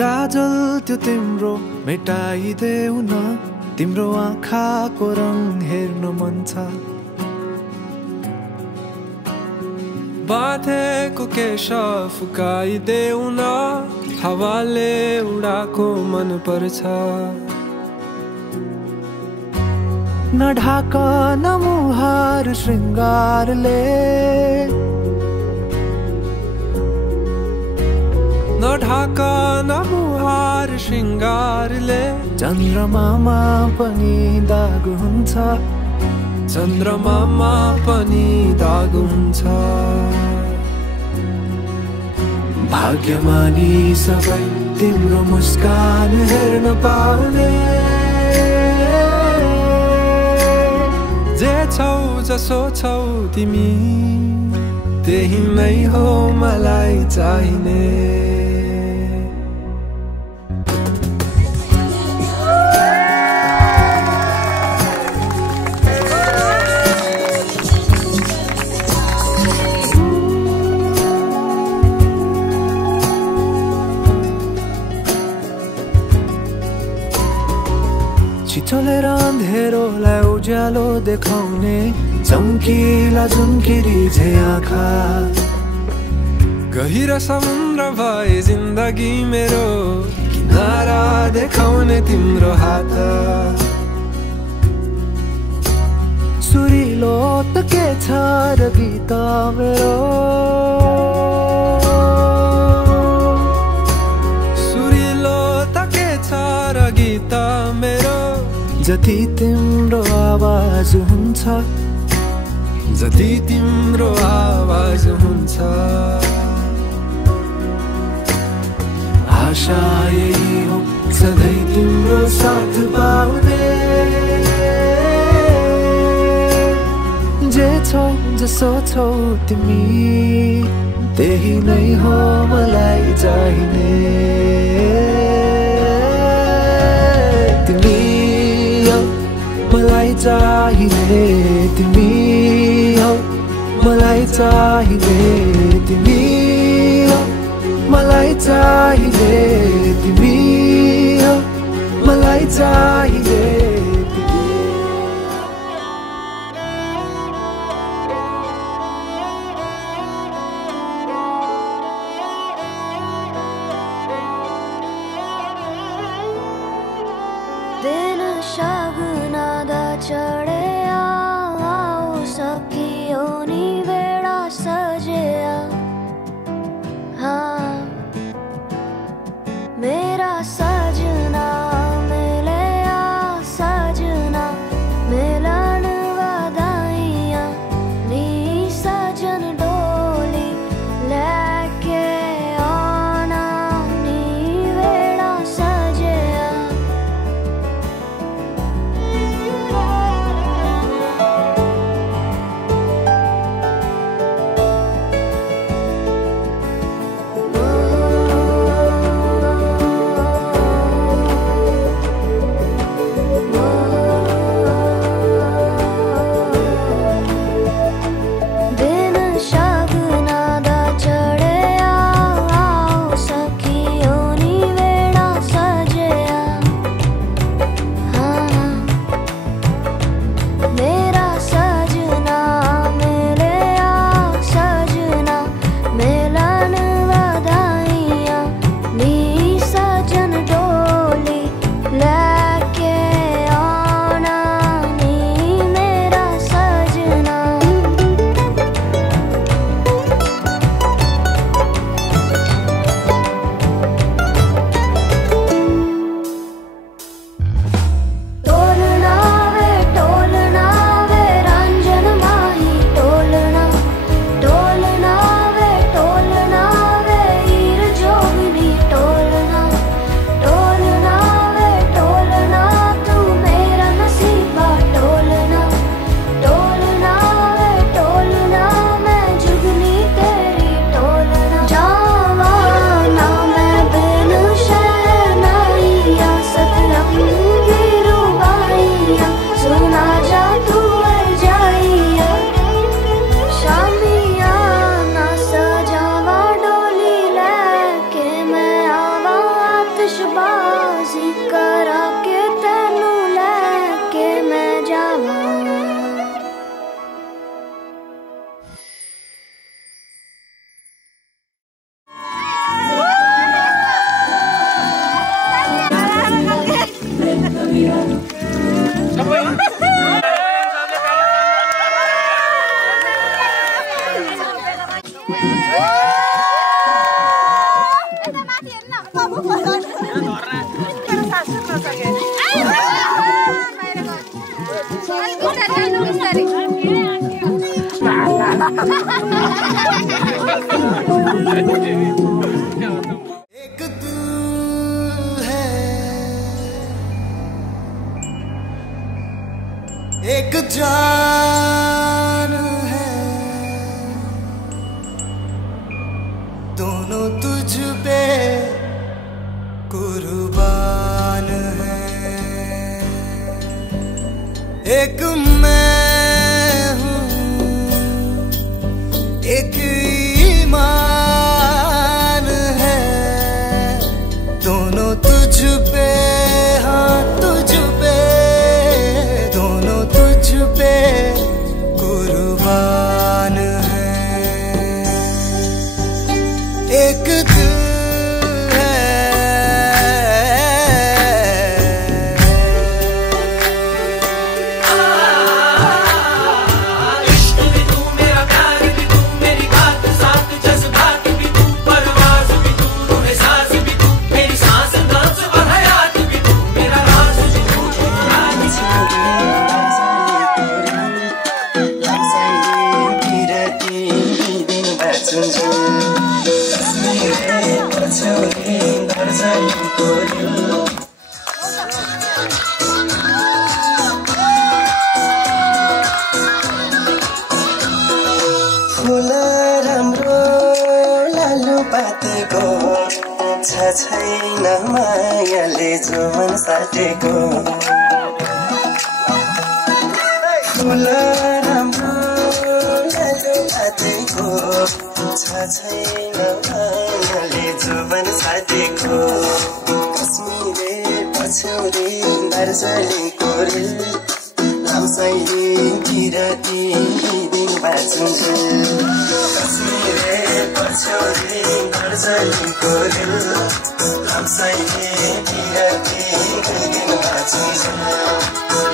गाजल त्यो तिम्रो मेटाइदेऊ न, तिम्रो आँखाको रङ हेर्न मन छ। बाँधेको केश फुकाइदेऊ न, हावाले उडाको मन पर्छ। न ढाक न मुहार श्रृङ्गारले, न ढाक न मुहार श्रृङ्गारले, चन्द्रमामा पनि दाग हुन्छ, चन्द्रमामा पनि दाग हुन्छ। भाग्यमानी सबै तिम्रो मुस्कान हेर्न पाउने, जे छौ जसो छौ तिमी त्यही नै हो मलाई चाहिने। चलेर अँधेरोलाई उज्यालो देखाउने, चम्किला झुम्किरी झे आँखा। गहिरो समुद्र भए जिन्दगी मेरो, किनारा देखाउने तिम्रो हात। सुरिलो त के छ र गीत मेरो, सुरिलो त के छ र गीत मेरो, जति तिम्रो आवाज हुन्छ, जति तिम्रो आवाज हुन्छ। आशा यही हो सधैँ तिम्रो साथ पाउने, जे छौ जसो छौ तिमी त्यही नै हो मलाई चाहिने। मलाई चाहिने तिमी हौ, मलाई चाहिने तिमी हौ, मलाई चाहिने तिमी हौ, मलाई चाहिने तिमी। दिन शगुना दा चढ़िया, आओ सखियों नी बेड़ा सजिया। हाँ मेरा सजना मिलिया, सजना मिलन वधाइया नी, सजन डोली लेके आना नी बेड़ा सजिया। एक दिल है, एक जान है, दोनों तुझ पे कुर्बान है। एक मैं हूँ, एक ईमान है, दोनों तुझ पे, हाँ तुझ पे, दोनों तुझ पे कुर्बान है। एक दिल फूल राम्रो लालु पातेको छ छैन मायाले जोवन साटेको। फूल राम्रो लालु पातेको छ छैन मायाले जोवन साटेको। कश्मीरे पछौरे दार्जिलिङको रेल लामसाइले किराती दिन बाँचुन्छु। कश्मीरे पछौरे दार्जिलिङको रेल लामसाइले किराती दिन बाँचुन्छु।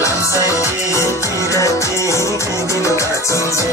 लामसाइले किराती दिन बाँचुन्छु।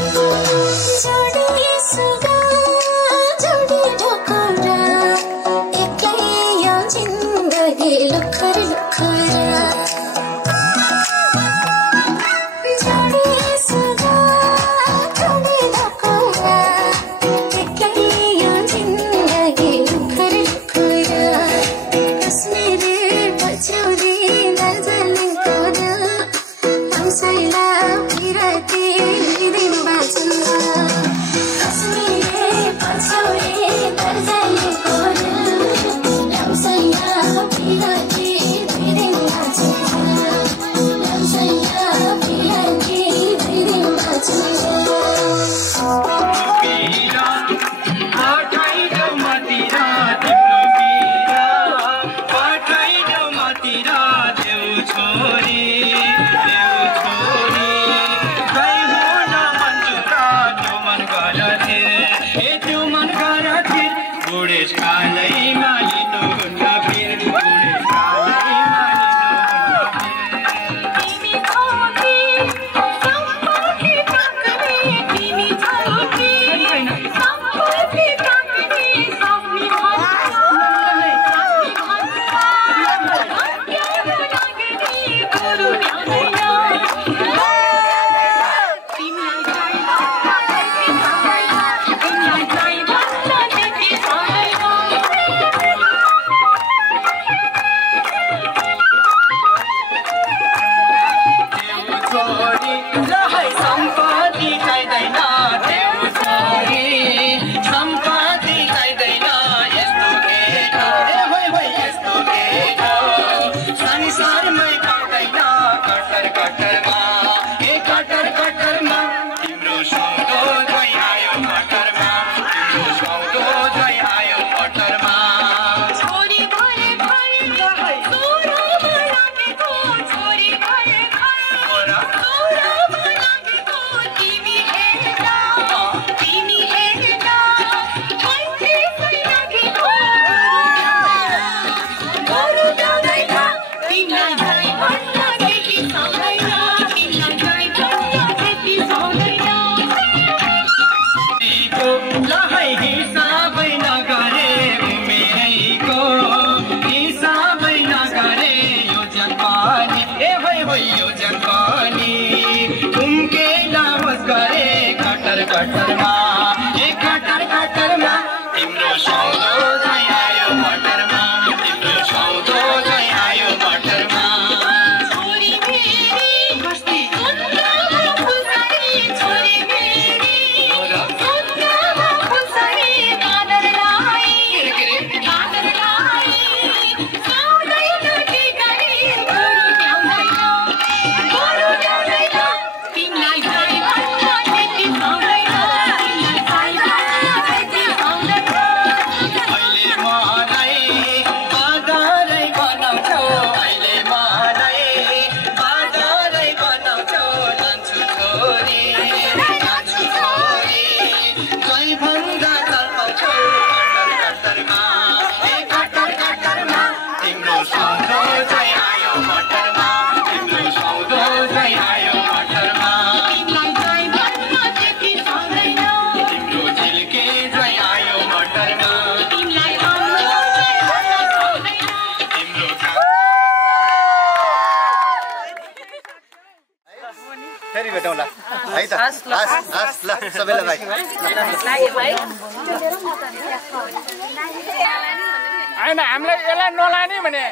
है त हस् ल सबैलाई भाइ लाग्यो भाइ हैन हामीलाई यसलाई नलाने भने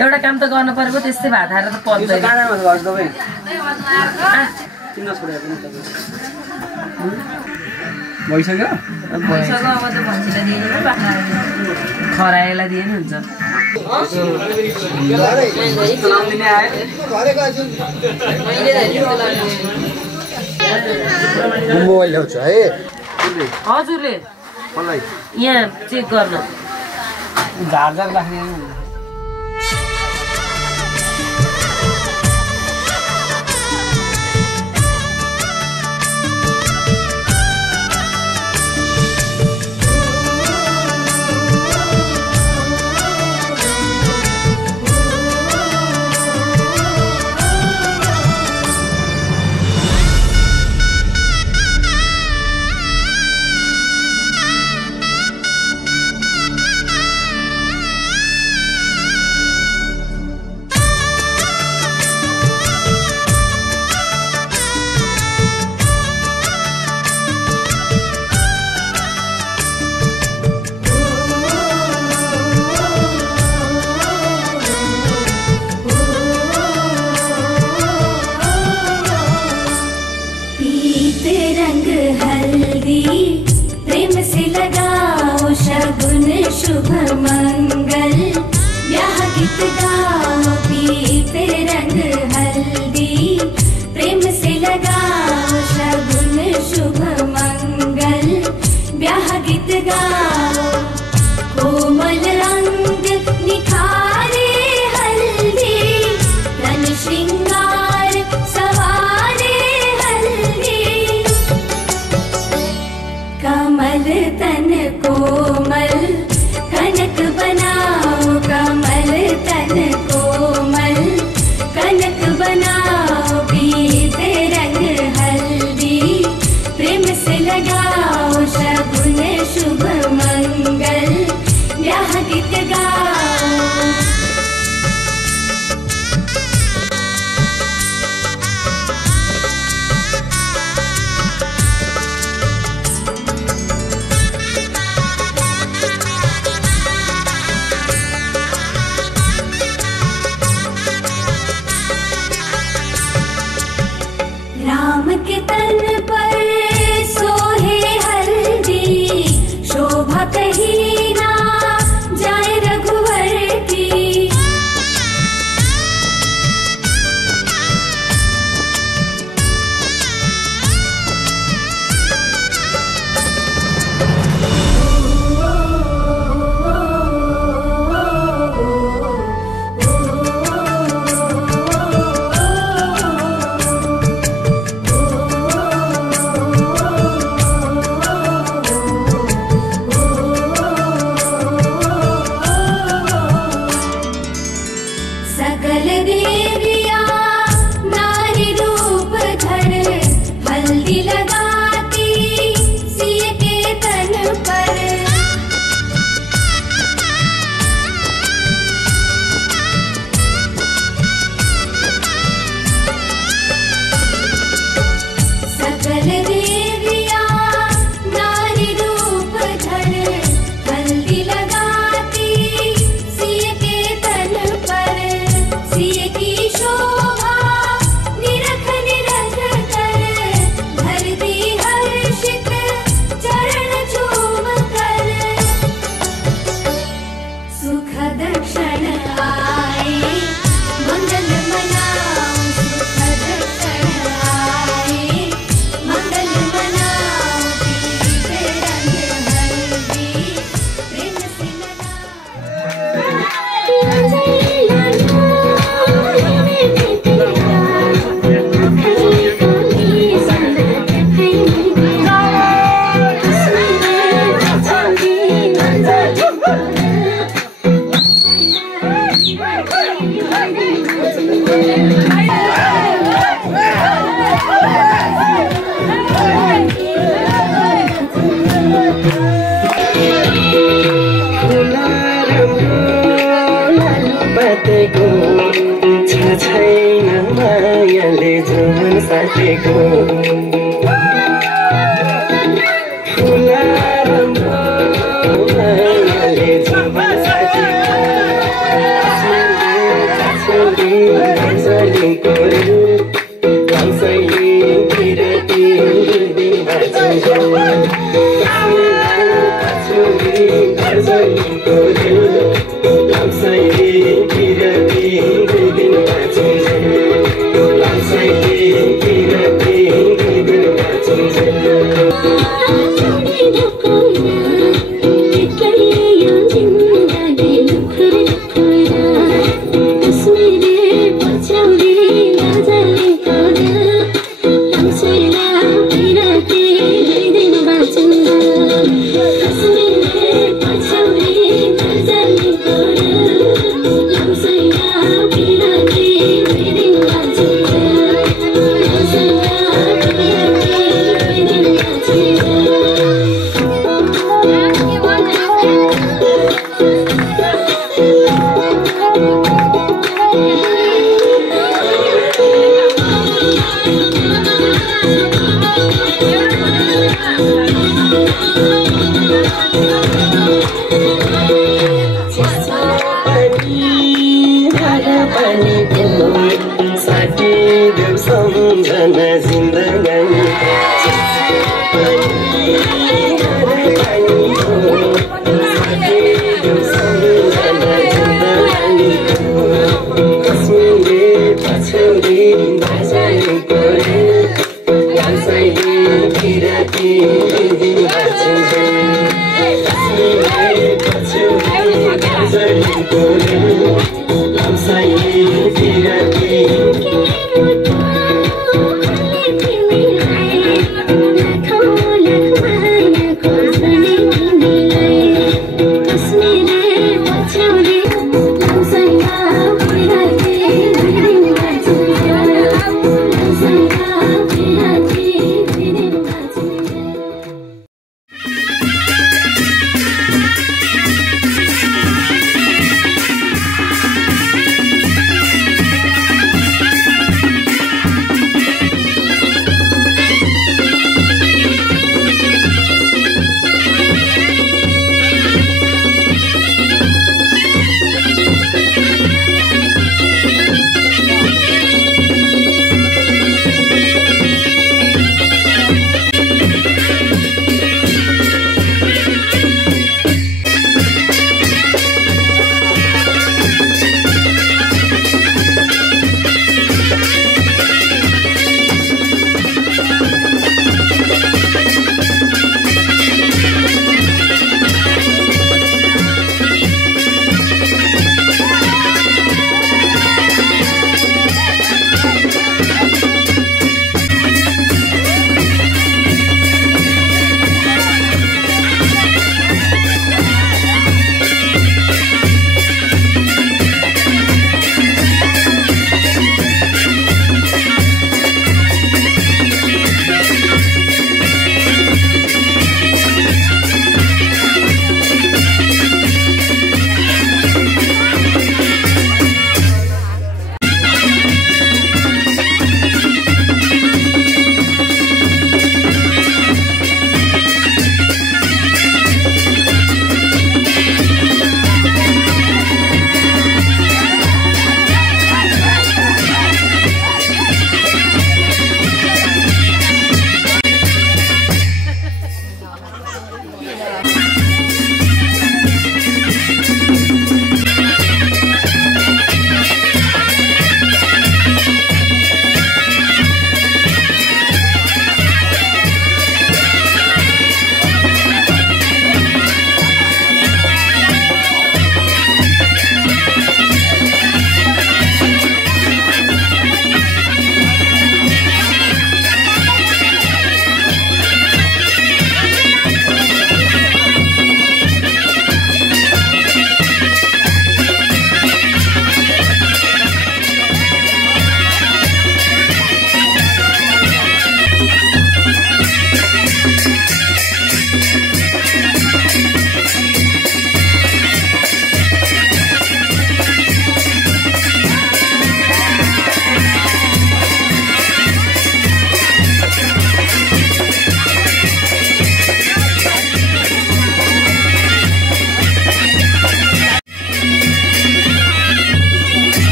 एउटा काम त गर्न पर्यो त्यस्तै भात खाएर त पर्दैन भइसक्यो अब त भन्छिला दिएन खराएला दिए नि हुन्छ मोबाइल ल्याउँछ है हजुरले यहाँ चेक गर्न झारझार राख्ने प्रेम से लगाओ शगुन शुभ मंगल ब्याह गीत गाओ पीते रंग हल्दी प्रेम से लगाओ शगुन शुभ मंगल ब्याह गीत गाओ कोमल अंग निखारे हल्दी तन श्रृंगार सवारे हल्दी कमल तन कोमल कनक बनाओ कमल तन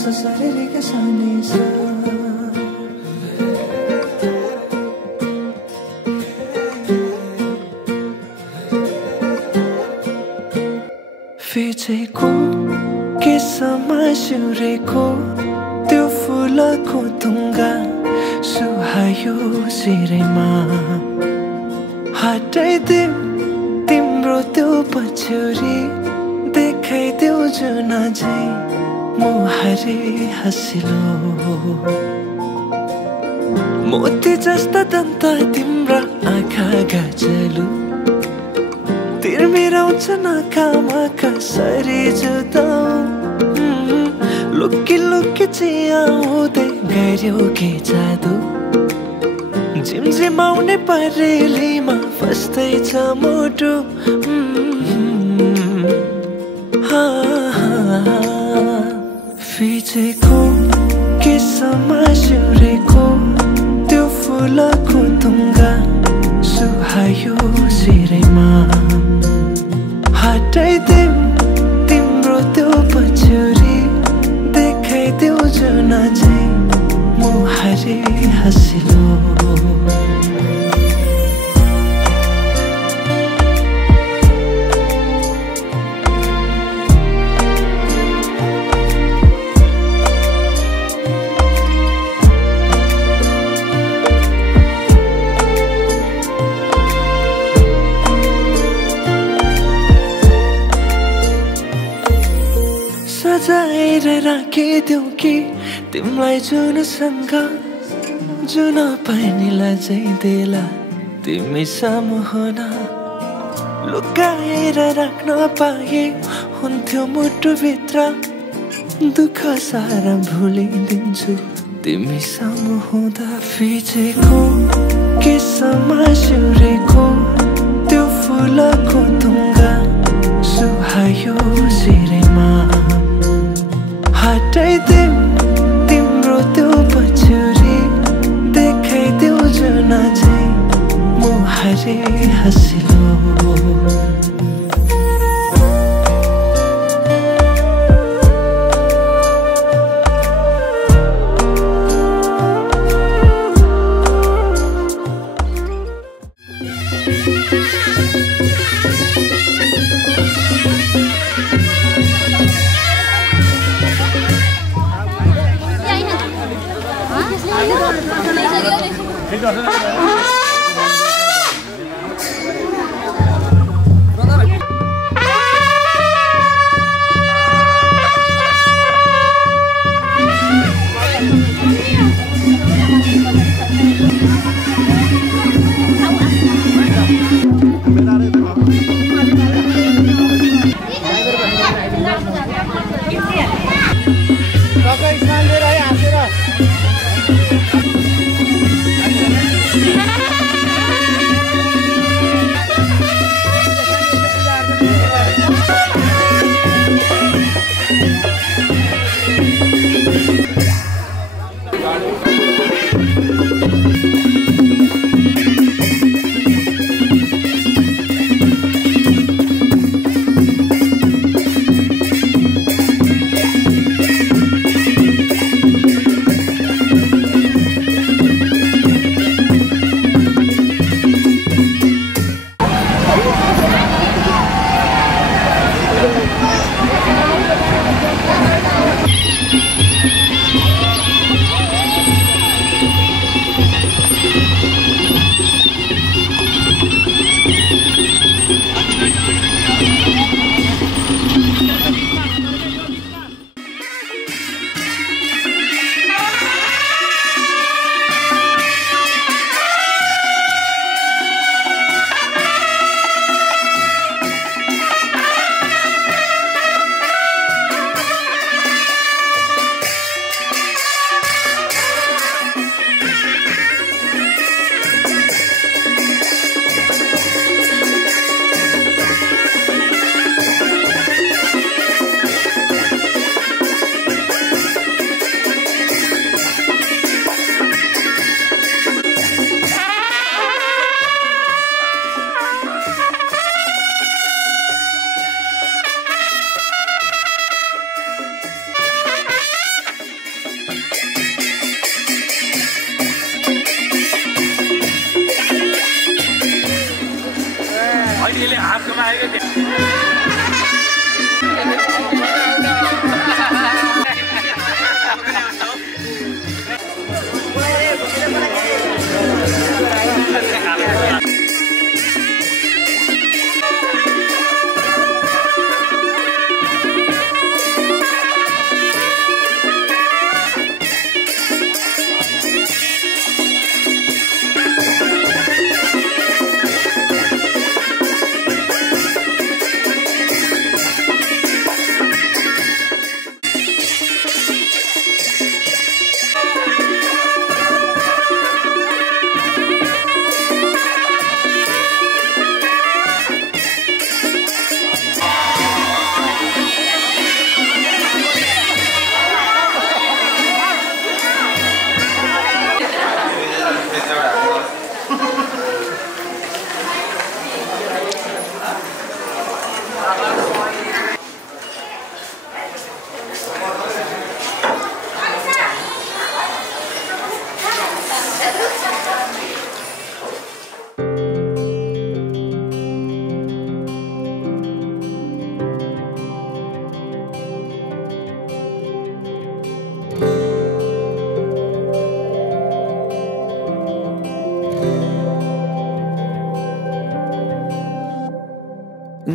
ससरे के साने सा फिचेको के समासुरेको त्यो फुलको तुङ्गा सुहायो सिरैमा हटाइदेऊ तिम्रो त्यो पछ्यौरी देखाइदेऊ जुन झै मुहारी हँसिलो मोती जस्ता दन्त तिम्रा आँखा गाजलु तिर्मिराउँछ नाकामा कसरी जुदाउ लुकी लुकी चियाउँदै गऱ्यो के जादु झिमझिमाउने परेलीमा फस्दैछ मुटु फिचेको के समासुरेको त्यो फुलको तुङ्गा सुहायो सिरैमा हटाइदेऊ तिम्रो त्यो पछ्यौरी देखाइदेऊ जुन झै मुहारी हँसिलो सजाएर राखिदेऊ कि तिमीलाई जुनसँग जुन पानीलाई चाहिँ देला तिमी सामु हुन लुकाएर राख्न पाए हुन्थ्यो मुटुभित्र दुःख सारा भुलिदिन्छु तिमी सामु हुँदा फिचेको के समासुरेको त्यो फुलको तुङ्गा सुहायो सिरैमा हटाइदेऊ तिम्रो त्यो पछ्यौरी देखाइदेऊ जुन झै मुहारी हँसिलो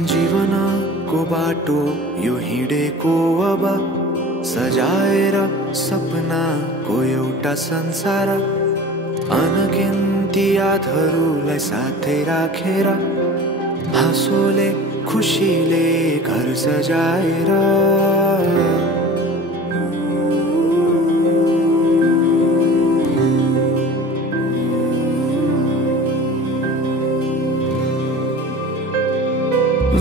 जीवनको बाटो यो हिँडेको अब सजाएर सपनाको एउटा संसार अनगिन्ती यादहरूलाई साथै राखेर हाँसोले खुसीले घर सजाएर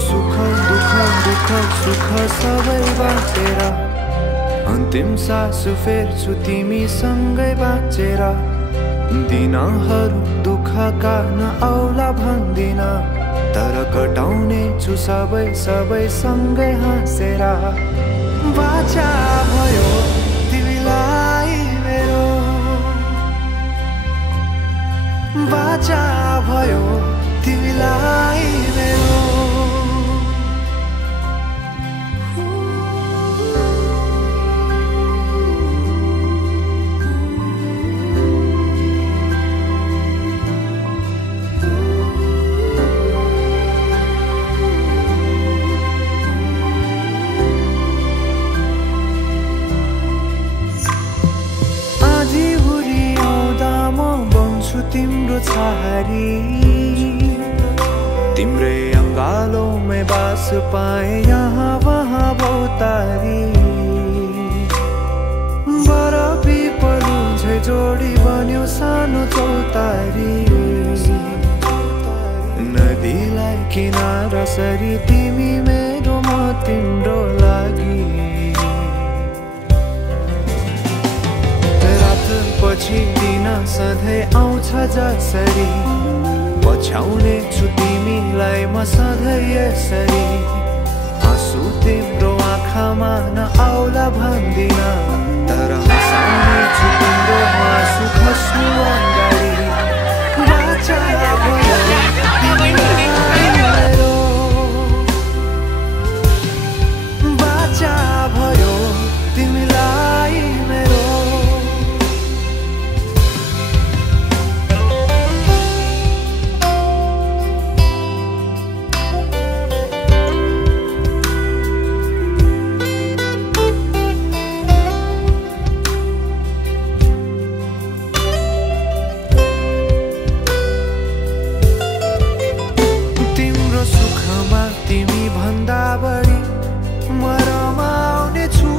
सुख दुख दुख सुख सबै बाँचेर अन्तिम सास फेर्छु तिमीसँगै बाँचेर दिनहरू दुःखका नआउला भन्दिन तर कटाउने छु सबै सबै सँगै हाँसेर बाचा भयो तिमीलाई मेरो बाचा भयो तिमीलाई मेरो तिम्रो छहारी तिम्रै अङ्गालोमै बास पाए यहाँ वहाँ बहुतारी बरफी पलु झै जोडी बन्यो सानो चौतारी नदीलाई किनारा सरी तिमी मेरो म तिम्रो लागि पछि दिन सधैँ आउँछ जसरी पछ्याउने छु तिमीलाई म सधैँ यसरी आँसु तिम्रो आँखामा नआउला भन्दिन तर हँसाउने छु तिम्रो आँसु खस्नु अगाडि बाचा भयो तिमीलाई मेरो बाचा भयो तिमीलाई मेरो तिमी भन्दा बढी म रमाउने छु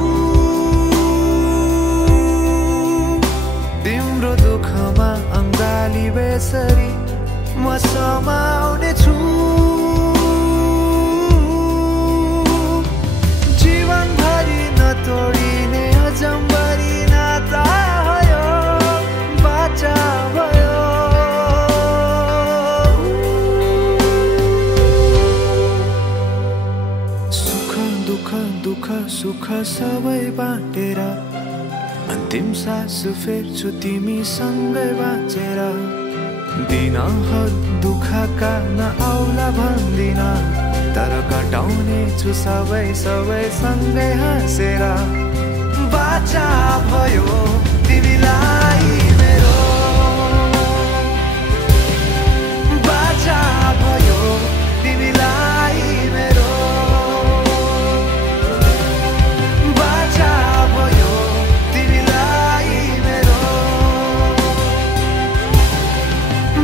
तिम्रो दुःखमा अङ्गाली बेसरी म समाउने छु जीवनभरि नतोडिने अजम्बरी नाता भयो बाचा भयो दुःख सुख सबै बाँटेर अन्तिम सास फेर्छु तिमीसँगै बाँचेर दिनहरू दुःखका नआउला भन्दिन तर कटाउने छु सबै सँगै हाँसेर बाचा भयो तिमीलाई मेरो बाचा भयो तिमीलाई मेरो बाचा भयो तिमीलाई मेरो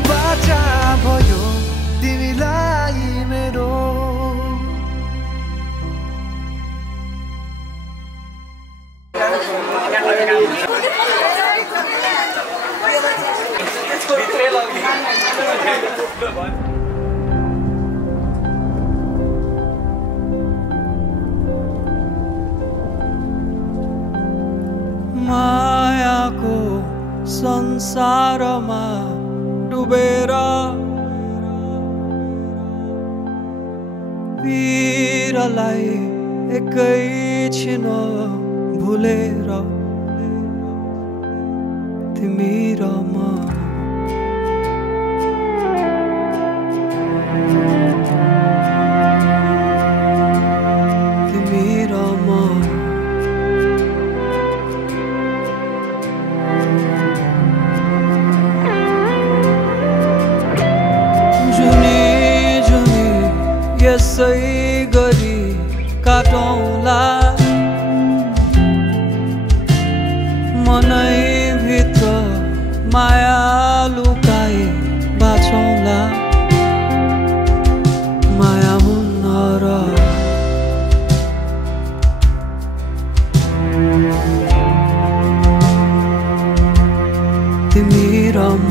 बाचा भयो तिमीलाई मेरो मायाको संसारमा डुबेर पीरलाई एकैछिन भुलेर तिमी र म तिमी र म यसै गरी काटौँला मनैभित्र माया लुकाई बाँचौँला माया हुन्न र तिमी र म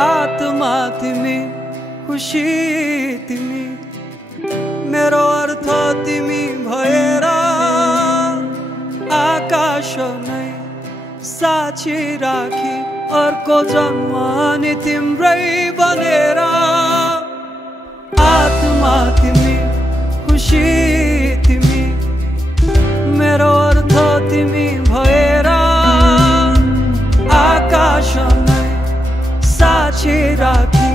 आत्मा तिमी खुसी तिमी मेरो अर्थ तिमी भएर आकाश नै साक्षी राखी अर्को जन्म नि तिम्रै बनेर आत्मा तिमी खुसी तिमी मेरो अर्थ तिमी भएर आकाश नै साक्षी राखी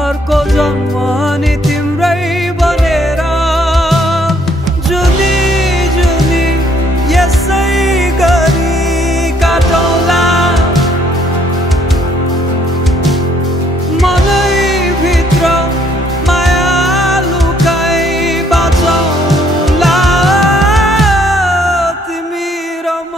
अर्को जन्म नि तिम्रै बनेर जुनी जुनी यसै गरी काटौँला मनैभित्र माया लुकाई बाँचौँला तिमी र म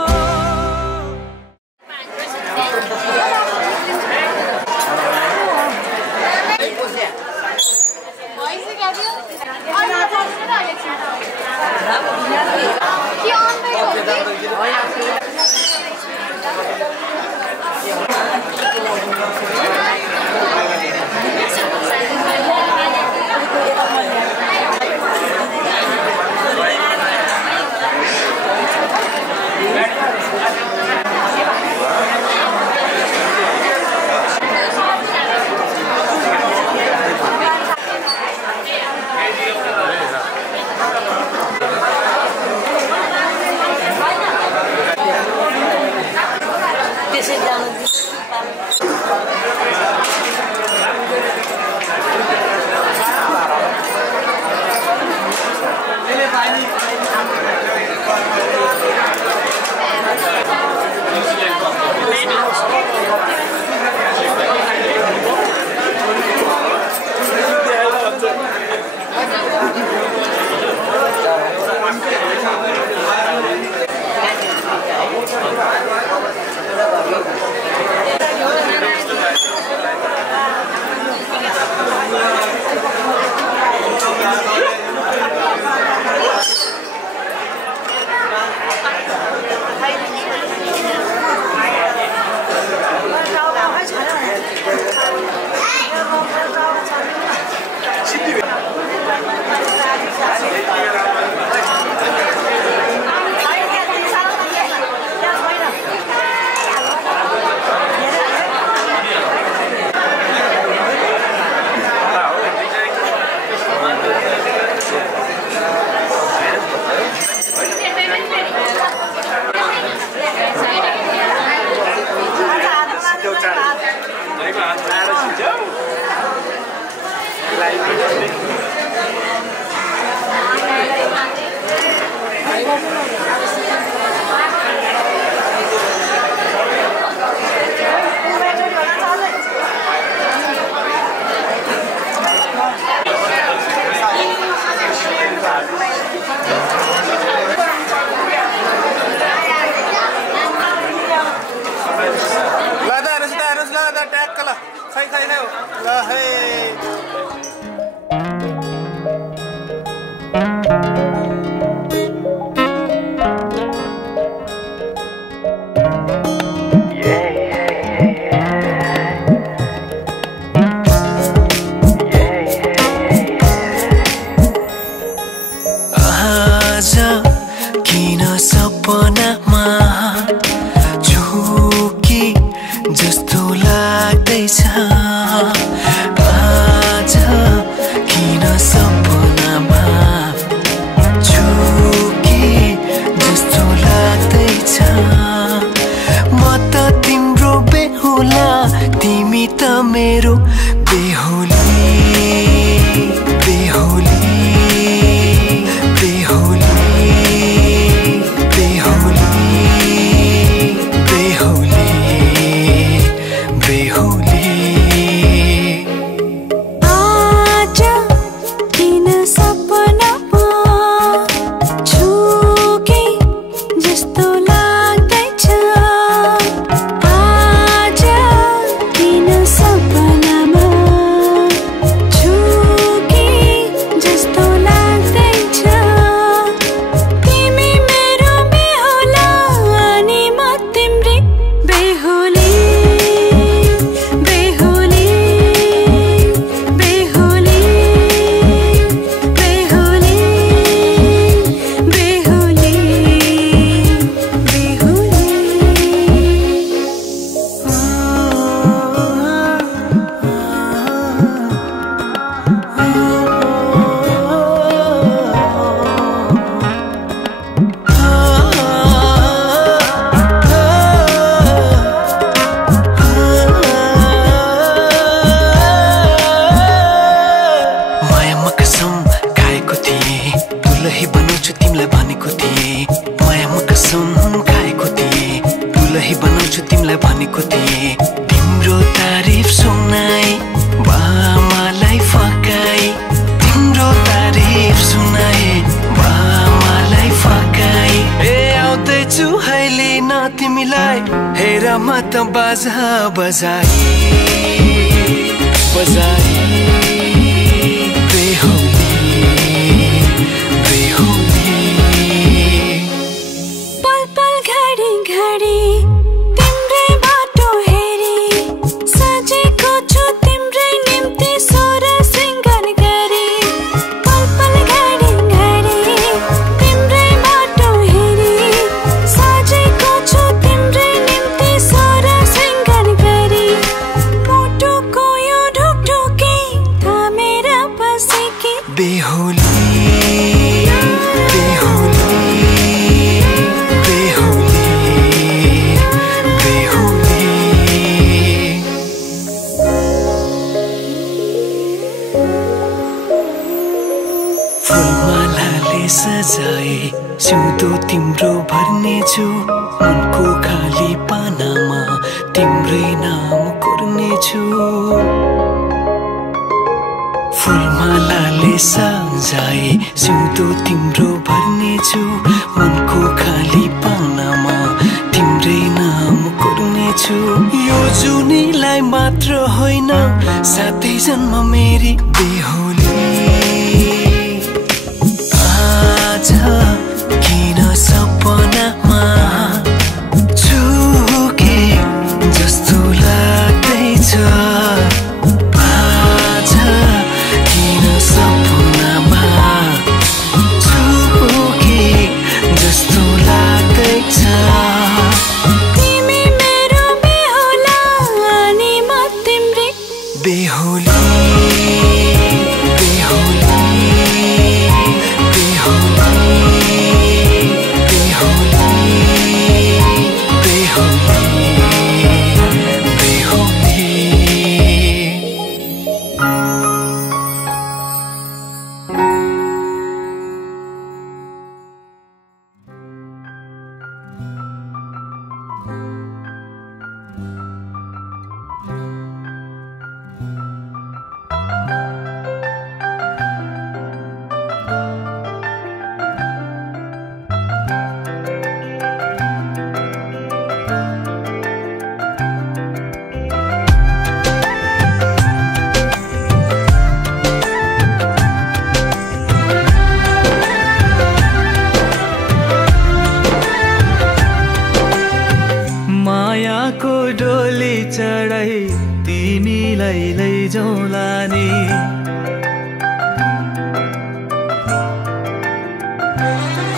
लैजाउँला नि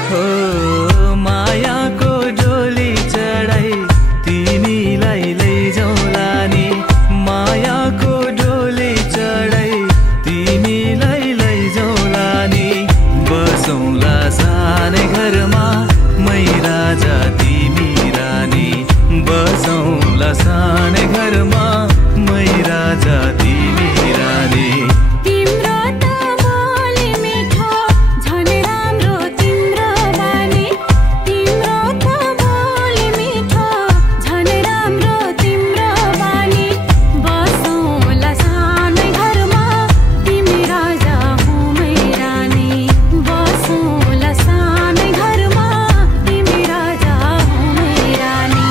हो मायाको डोली चढाई तिमीलाई लैजाउँला नि मायाको डोली चढाई तिमीलाई लैजाउँला नि बसौँला सानै घरमा मै राजा तिमी रानी बसौँला सानै घरमा मै राजा तिमी रानी तिम्रो त बोली मिठो झन् राम्रो तिम्रो बानी तिम्रो त बोली मिठो झन् राम्रो तिम्रो बानी बसौँला सानै घरमा तिमी राजा हुँ मै रानी बसौँला सानै घरमा तिमी राजा हुँ मै रानी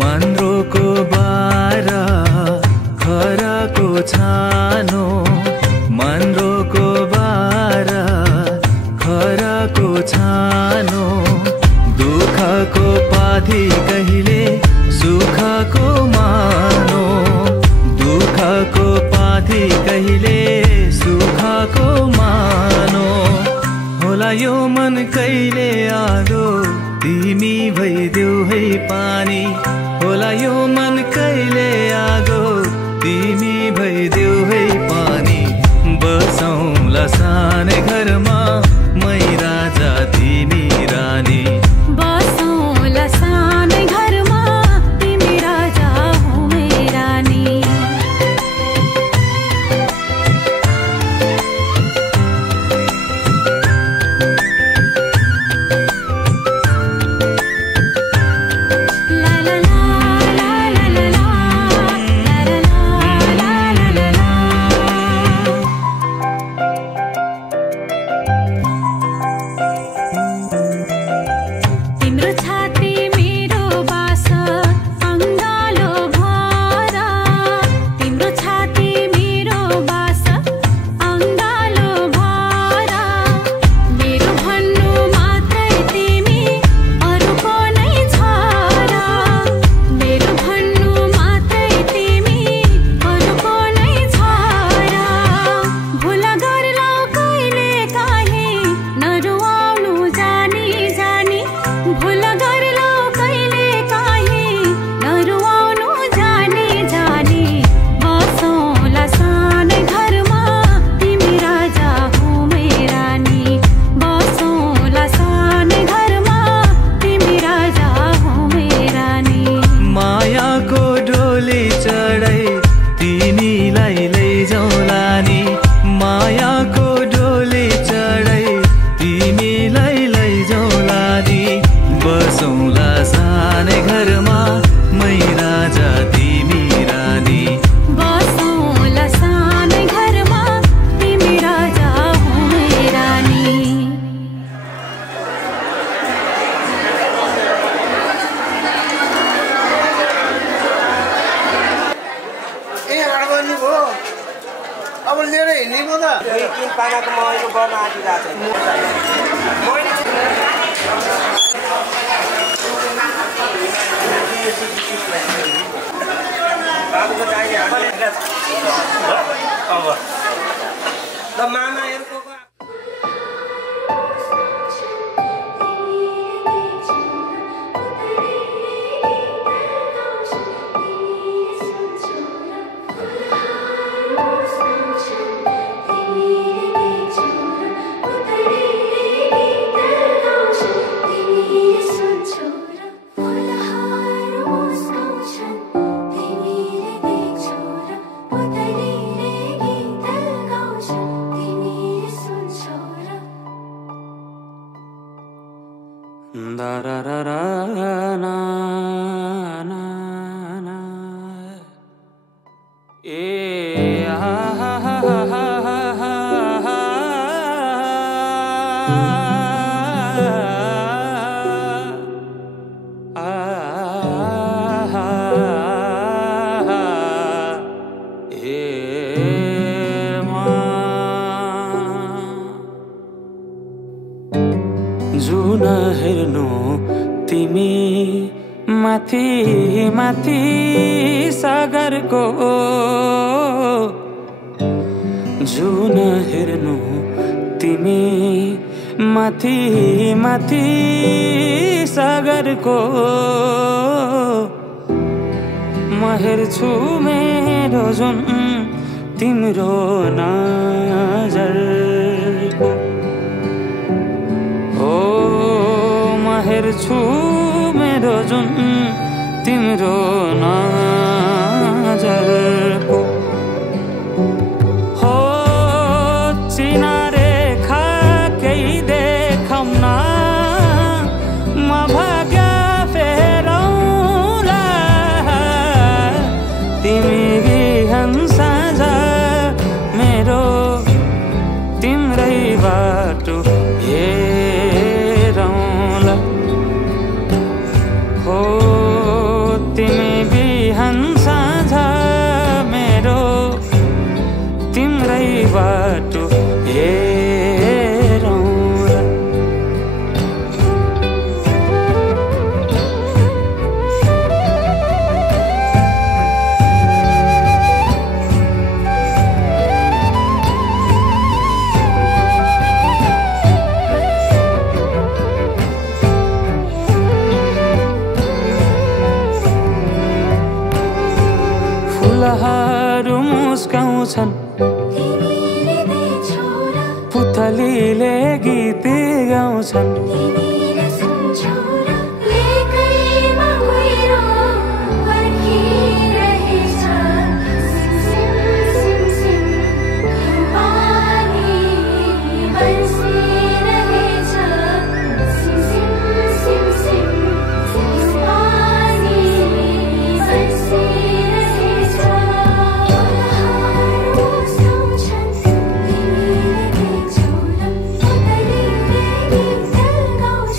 मन्द्रोको बारा खराको छानो मन्द्रोको बारा खराको छानो दुःखको पाथी कहिले सुखको मानो दुःखको पाथी कहिले सुखको मानो होला यो मन कहिले आगो तिमी भइदेऊ है पानी होला यो मन कहिले आगो तिमी भइदेऊ है पानी बसौँला सानै घरमा मै राजा तिमी रानी बसौँला सानै घरमा तिमी राजा हुँ मै रानी ला ला ला ला ला ला ला ला ला ला तिम्रो छाती मेरो बास अङ्गालो भर तिम्रो छाती मेरो बास अङ्गालो भर मेरो भन्नु मात्रै तिमी अरूको नै छ र मेरो भन्नु मात्रै तिमी अरूको नै छ र भुल गर्लौ कहिले काहीँ नरुवाउनु जानी जानी भुल गर्लौ कहिले काहीँ नरुवाउनु जानी जानी बसौँला सानै घरमा तिमी राजा हुँ मै रानी बसौँला सानै घरमा तिमी राजा हुँ मै रानी मायाको डोली चढाई तिमीलाई लैजाउँला नि मायाको डोली चढाई तिमीलाई लैजाउँला नि बसौँला सानै घरमा मै राजा तिमी रानी बसौँला सानै घरमा तिमी राजा हुँ मै रानी ए हाडबन्दी भयो अब लिएर हिँड्ने पो त किन पानाको मौरीको गर्न आँटिरहेको बाबुको चाहिने अब ल मामाहरूको जुन हेर्नु तिमी माथि माथि सागरको जुन हेर्नु तिमी माथि माथि सागरको म हेर्छु मेरो जुन तिम्रो नजरको ओ म हेर्छु मेरो जुन तिम्रो नजरको हो चिनारेखा केही देखाउन म भाग्य फेरौँला तिमी बिहान साँझ मेरो तिम्रै बाटो हेरौँला हो तिमी बिहान साँझ मेरो तिम्रै बाटो हेरौँला फुलहरू मुस्काउँछन् पुतलीले गीत गाउँछन् Go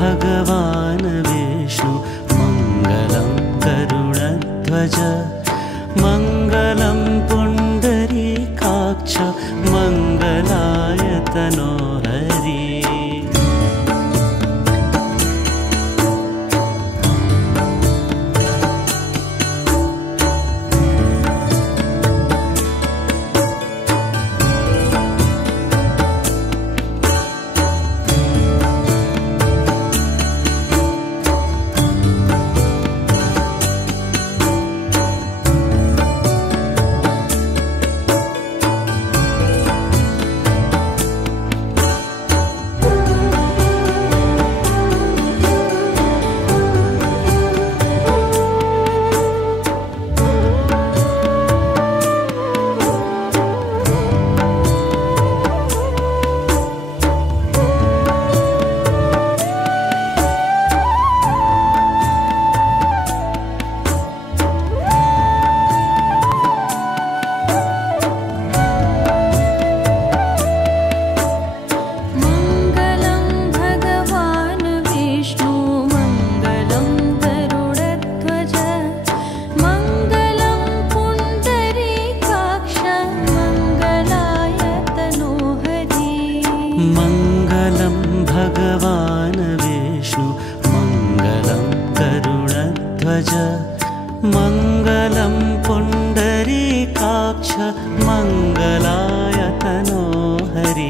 भगवान् विष्णु मङ्गलं गरुडध्वज मङ्गलं पुण्डरीकाक्ष मङ्गलाय तनोहरि मङ्गलं पुण्डरीकाक्ष मङ्गलाय तनोहरि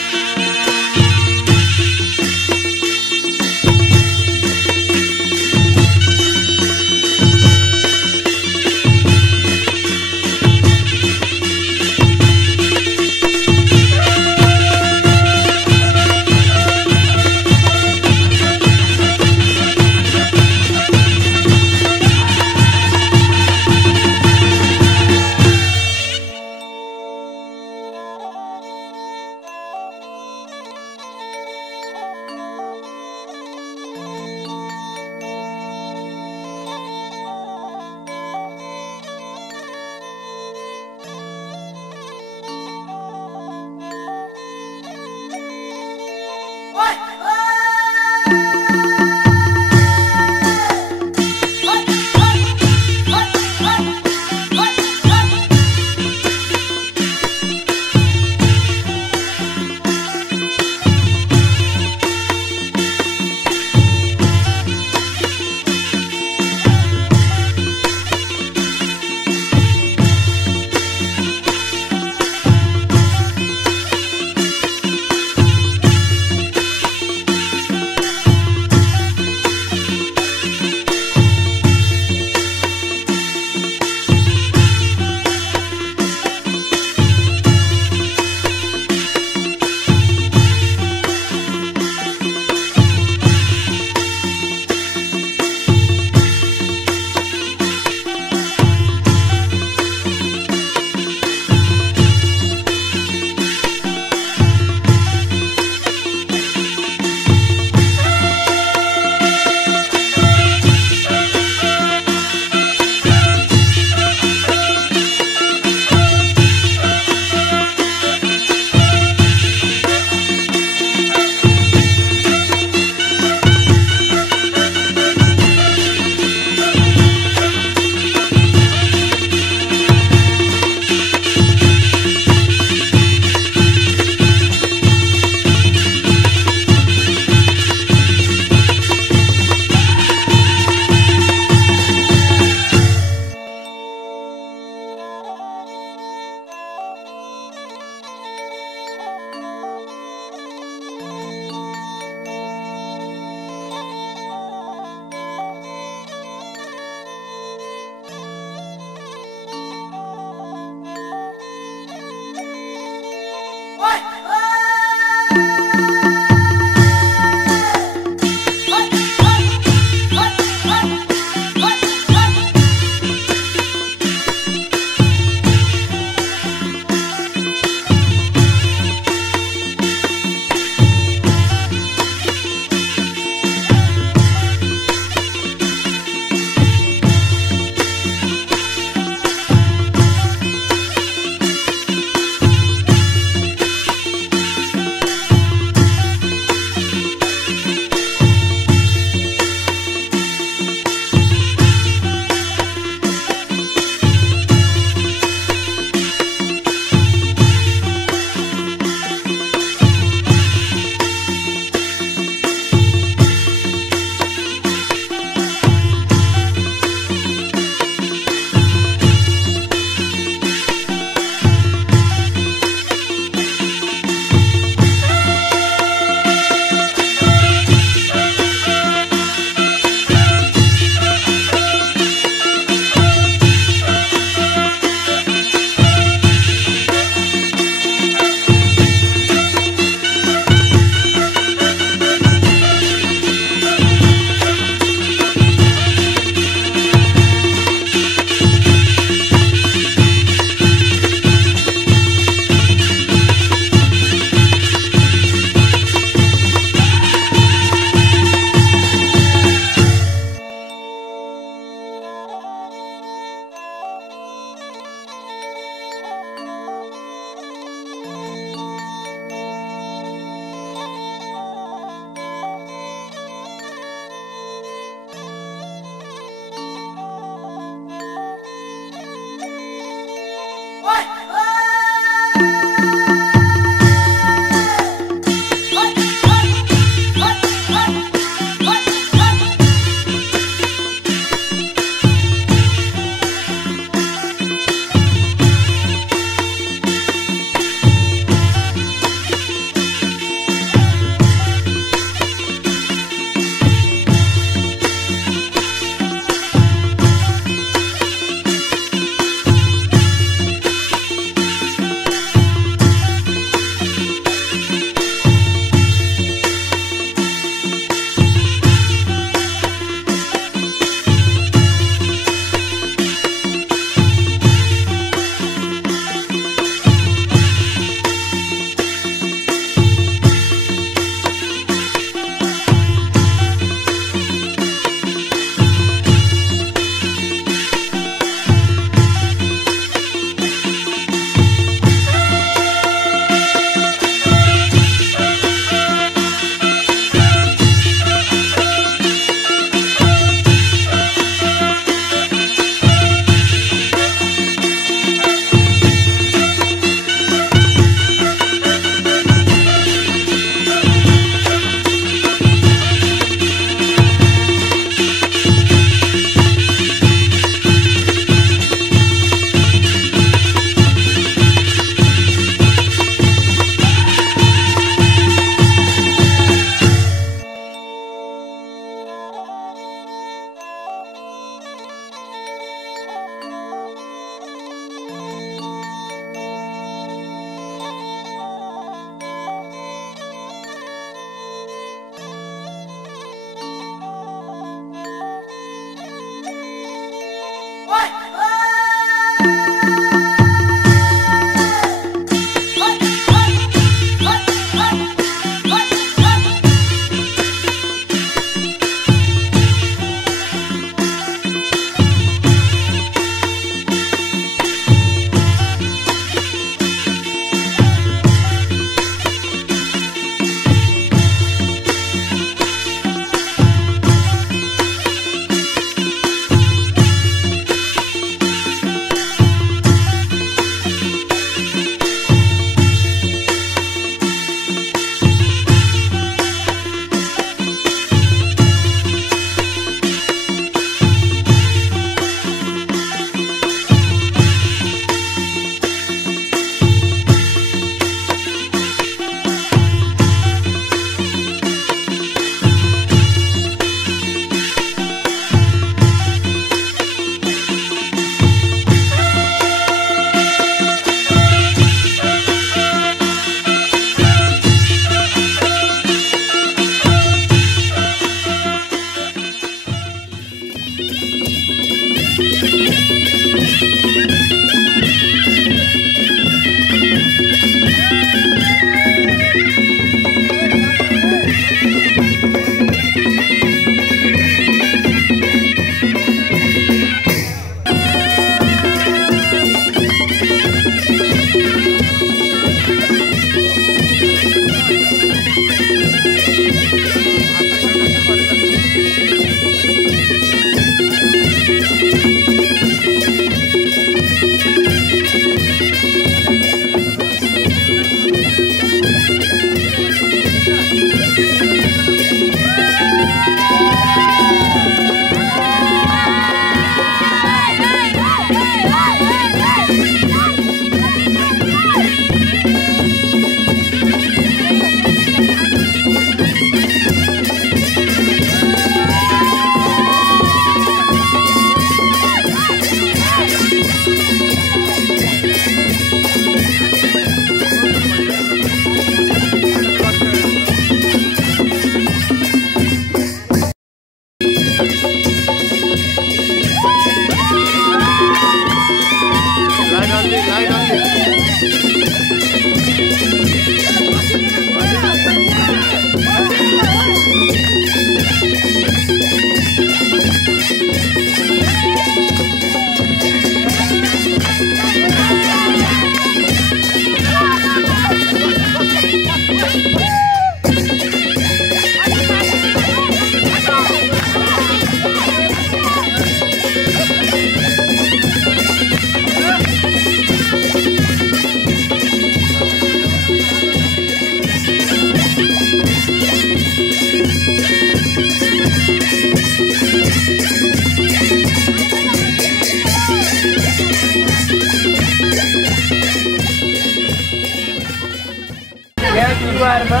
यहाँ क्युआरमा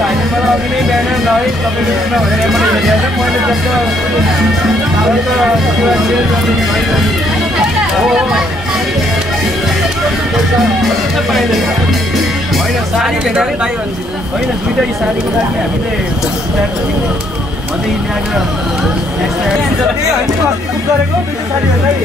भाइले मलाई अघि नै बिहान ल है तपाईँले किन भनेर मलाई हेरेर मैले जस्तो पाइँदैन होइन साडी भेटाएर होइन दुइटै साडीको लागि हामीले गरेको दुइटै साडीहरूलाई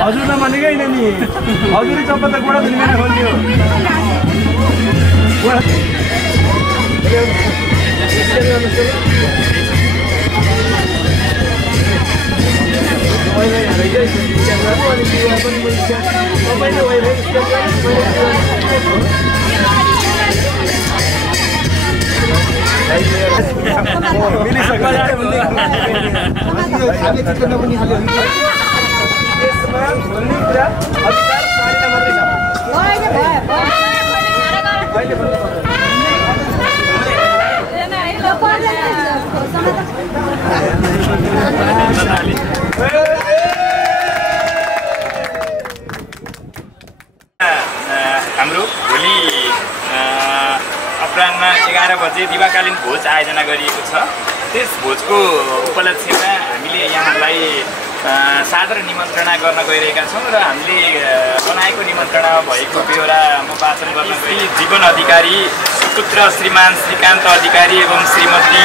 हजुर नमानेकै होइन नि हजुरले चप्पल त गोडा धुनेर खोल्थ्यो हाम्रो भोलि अपराह्न 11 बजे दिवाकालीन भोज आयोजना गरिएको छ। त्यस भोजको उपलक्ष्यमा हामीले यहाँलाई सादर निमन्त्रणा गर्न गइरहेका छौँ र हामीले बनाएको निमन्त्रणा भएको बेहोरा म वाचन गर्न गई जीवन अधिकारी, सुपुत्र श्रीमान श्रीकान्त अधिकारी एवं श्रीमती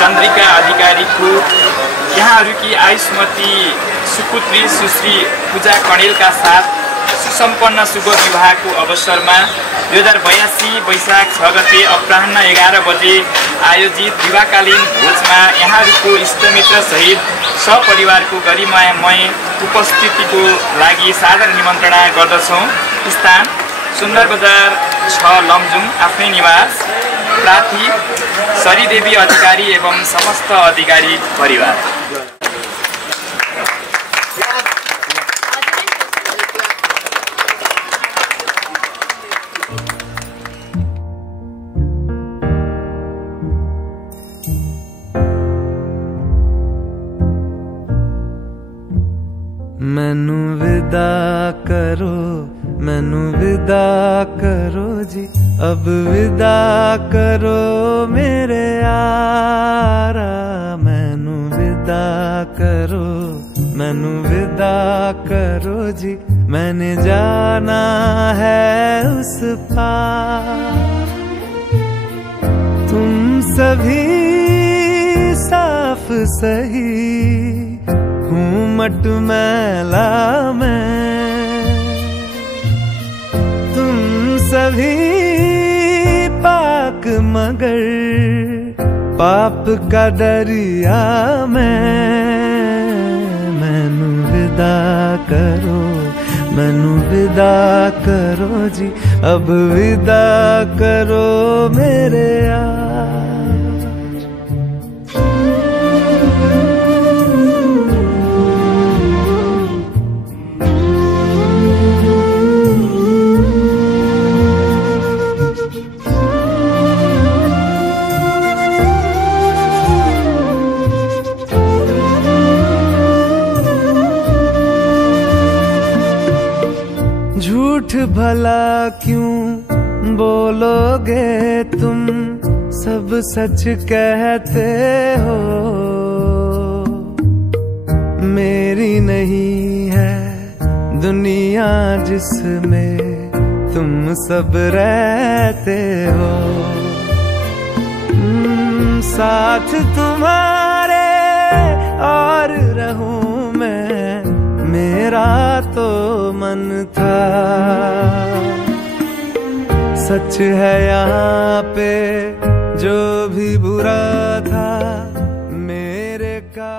चन्द्रिका अधिकारीको यहाँहरूकी आयुष्मती सुपुत्री सुश्री पूजा कणेलका साथ सुसम्पन्न शुभ विवाहको अवसरमा 2082 वैशाख 6 गते अपराह्न 11 बजे आयोजित दिवाकालीन भोजमा यहाँहरूको इष्टमित्र सहित सपरिवारको गरिमामय उपस्थितिको लागि सादर निमन्त्रणा गर्दछौँ। स्थान सुन्दर बजार 6 लमजुङ, आफ्नै निवास, प्रार्थी सरीदेवी अधिकारी एवं समस्त अधिकारी परिवार। मैनू विदा करो, मैनू विदा करो जी, अब विदा करो मेरे यारा। मैनू विदा करो, मैनू विदा करो जी, मैंने जाना है उस पार। तुम सभी साफ सही हूँ मटमैला मैं, तुम सभी पाक मगर पाप का दरिया मैनू विदा करो, मैनू विदा करो जी, अब विदा करो मेरे यार। झूठ भला क्यों बोलोगे तुम, सब सच कहते हो। मेरी नहीं है दुनिया जिसमें तुम सब रहते हो। साथ तुम्हारे और रहूं मैं, मेरा तो मन था। सच है यहाँ पे जो भी बुरा था मेरे का।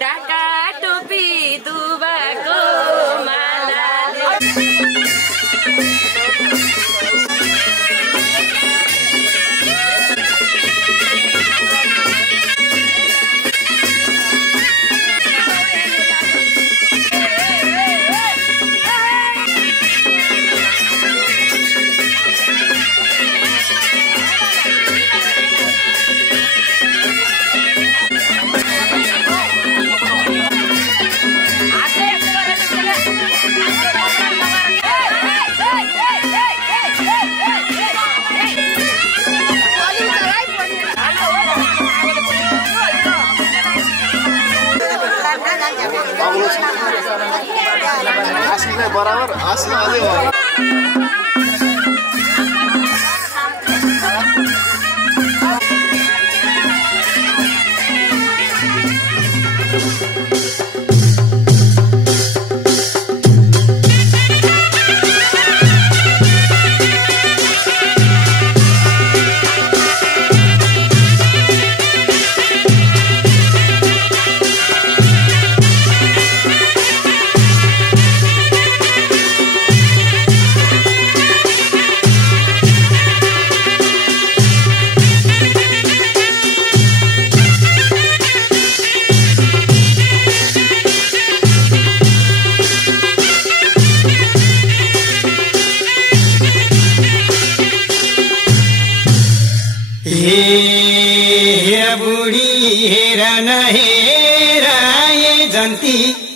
ढाका टोपी दुबाको मालाले बराबर आस्था अझै हो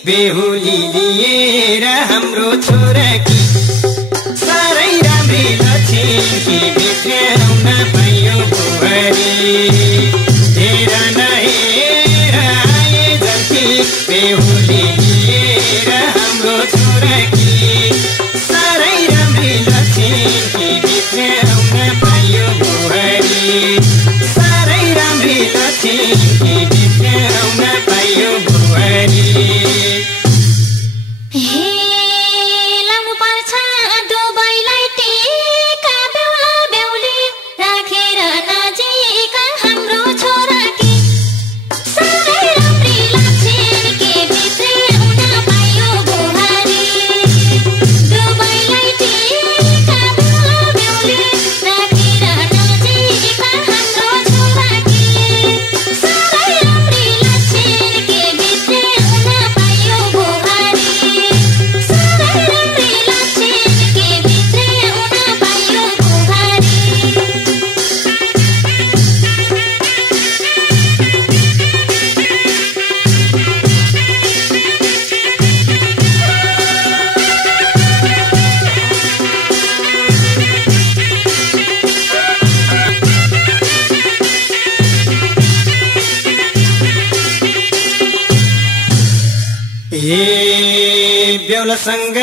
बेहुली लिएर हाम्रो छोराकी साह्रै राम्री लक्ष्मी भित्राउन पाइयो बुहारी हेर न हेर आए जति बेहुली लिएर हाम्रो छोराकी साह्रै राम्री लक्ष्मी भित्राउन पाइयो बुहारी साह्रै राम्री लक्ष्मी भित्राउन पाइयो बुहारी बेहुलासँग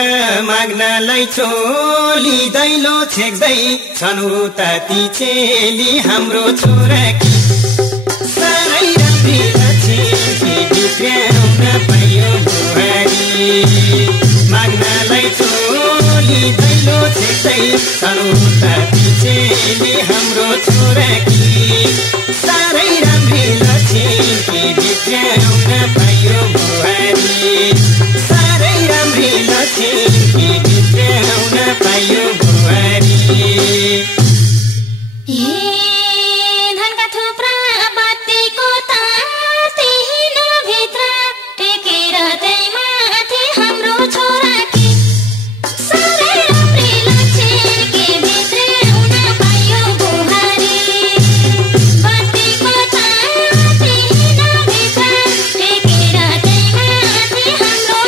माग्नलाई चोली दैलो छेक्दै छन् उता ती चेली हाम्रो छोराकी साह्रै राम्री लक्ष्मी भित्राउन पाइयो बुहारी माग्नलाई चोली दैलो छेक्दै छन् उता ती चेली हाम्रो छोराकी साह्रै राम्री लक्ष्मी भित्राउन पाइयो बुहारी साह्रै राम्री लक्ष्मी भित्राउन पाइयो बुहारी हाम्रो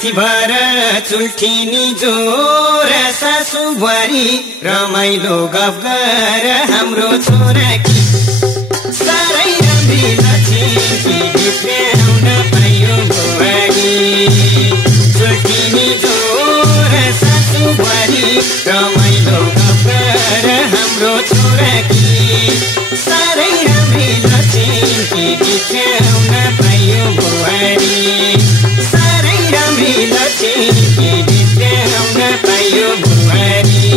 माथि भएर चुल्ठिनी जोर सासु बुहारी रमाइलो गफ गर हाम्रो छोराकी साह्रै राम्री लक्ष्मी बिग्राउन पायो बुहारी चुल्ठिनी जोर सासु बुहारी रमाइलो गफ गर हाम्रो छोराकी साह्रै राम्री लक्ष्मी बिग्राउन पायो बुहारी साह्रै राम्री लक्ष्मी बिग्राउन पायो बुहारी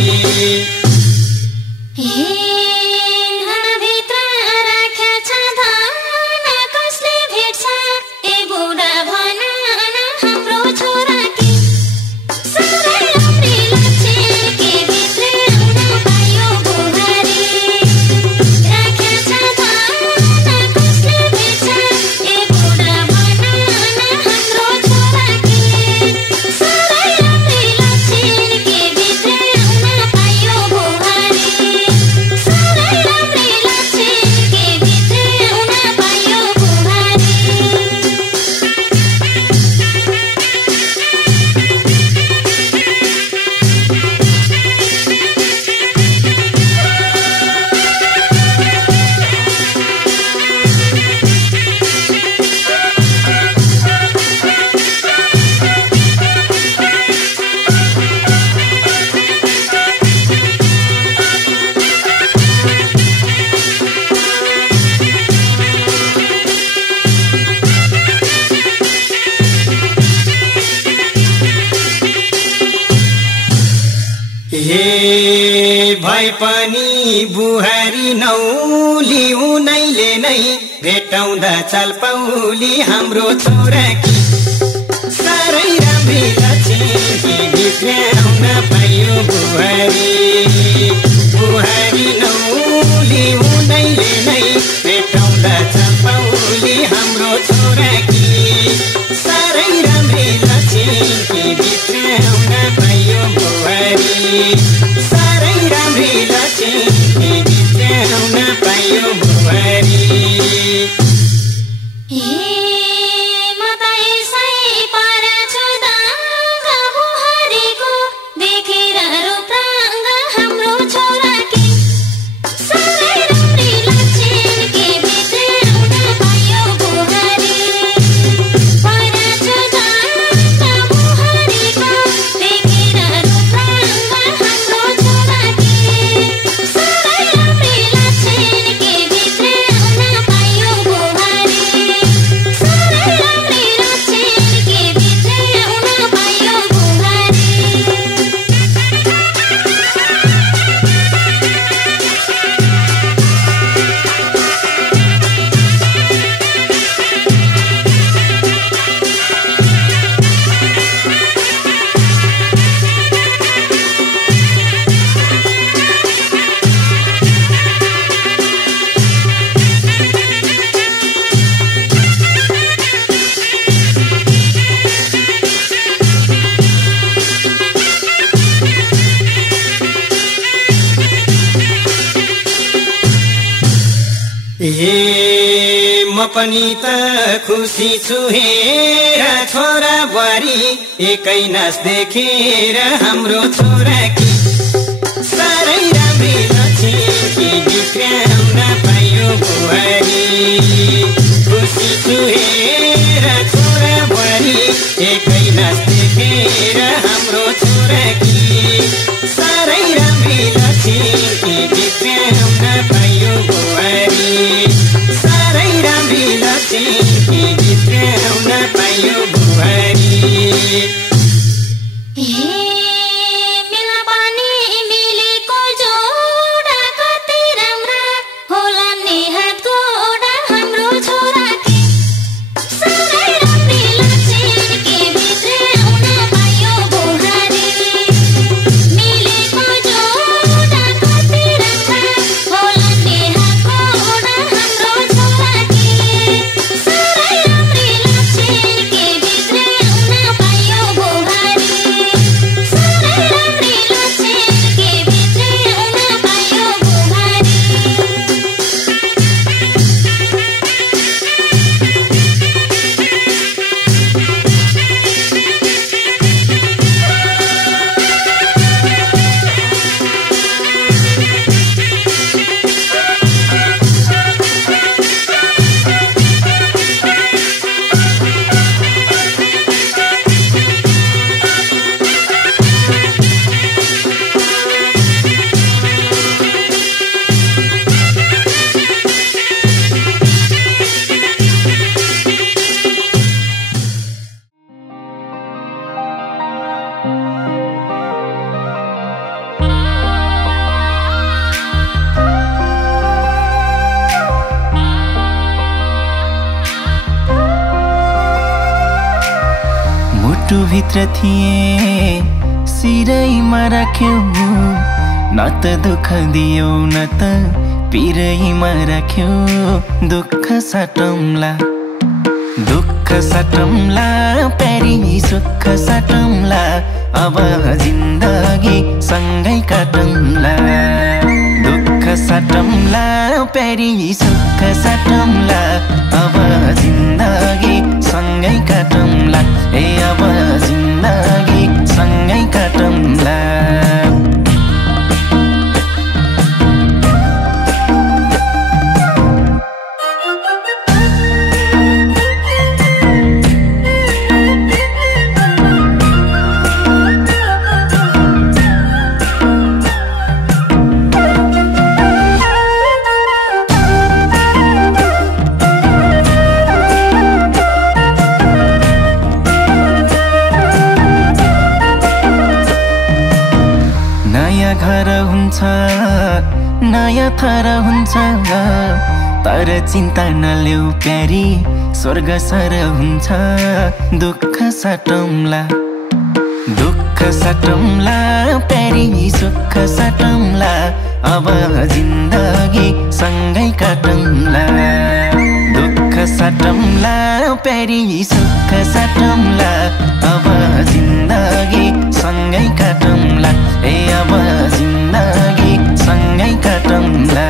भए पनि बुहारी नौली उनैले नै भेटाउँदा चाल पाउली हाम्रो छोराकी साह्रै राम्री लक्ष्मी बिग्राउन पायो बुहारी बुहारी नौली उनैले नै भेटाउँदा चाल पाउली हाम्रो छोराकी साह्रै राम्री लक्ष्मी बिग्राउन पायो बुहारी साह्रै राम्री लक्ष्मी बिग्राउन पायो बुहारी म पनि त खुसी छु हेर छोरा बुहारी एकै नाच देखेर हाम्रो छोराकी साह्रै राम्री लक्ष्मी बिग्राउन पायो बुहारी खुसी छु हेर छोरा बुहारी एकै नाच देखेर हाम्रो छोराकी साह्रै राम्री लक्ष्मी बिग्राउन पायो बुहारी साह्रै राम्री लक्ष्मी बिग्राउन पायो बुहारी छोरा मुटुभित्र थिए सिरैमा राख्यौ न त दुःख दियौ न त पिरैमा राख्यौ दुःख साटौँला दुःख साटौँला प्यारी सुख साटौँला अब जिन्दगी सँगै काटौँला दुःख साटौँला प्यारी सुख साटौँला अब जिन्दगी सँगै काटौँला ए अब जिन्दगी सँगै काटौँला घर हुन्छ नयाँ थर हुन्छ तर चिन्ता नलेऊ प्यारी स्वर्ग सर हुन्छ दुःख साटौँला प्यारी सुख साटौँला अब जिन्दगी सँगै काटौँला दुःख साटौँला प्यारी सुख साटौँला अब जिन्दगी सँगै काटौँला ए अब जिन्दगी सँगै काटौँला